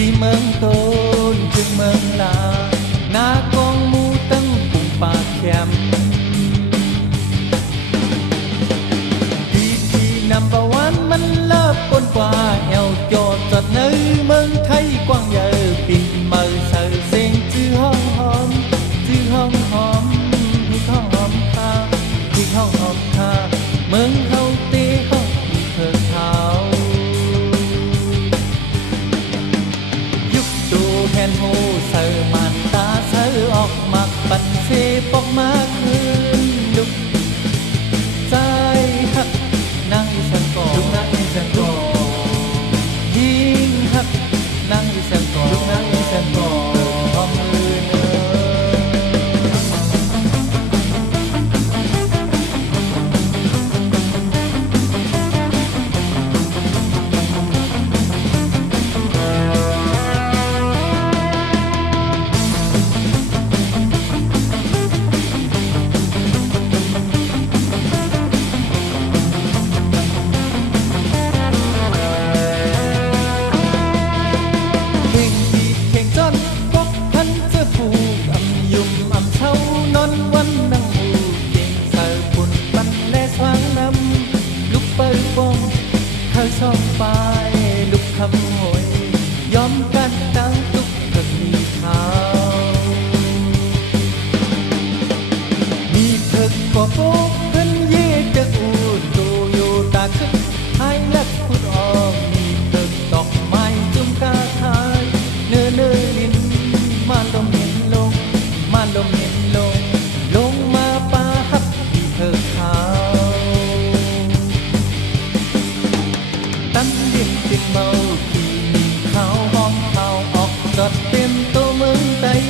ទីเมืองโตนจึงเมืองลาหน้ากองมูตั้งปุ่มปากแคมที่นัมเบอร์วันมันเลิศปนกว่าเอวจอดจัดในเมืองไทยกว้างใหญ่ปีเมืองเสือเสียงชื่อห้องหอมชื่อห้องหอมที่ห้องหอมคาที่ห้องหอมคาเมืองเฮาเตะห้องเธอเท้ายุบดูแฮนโฮเสือมันตาเสือออกมักปันเสปอกมาคืนดุกใจหักนั่งสังกอนั่งสังกอยิงหักนั่งสังกอนั่งสังกอห้องมือเนช่องปลายลุกคำหอยยอมกันตั้งทุกกะมีขาวมีเถิกก็โป๊กขึ้นเย่จะอูดโตโยตาคึกให้ลักขุดออกมีเถิกดอกไม้จุ่มกาทายเนื้อลินมาลมเห็นลงมาลมเห็นลงลงมาปาฮับมีเถิกขาวตั้งเด็กติดเมาขี่ขาวห้องขาวออกจอดเต็มตัวเมืองไทย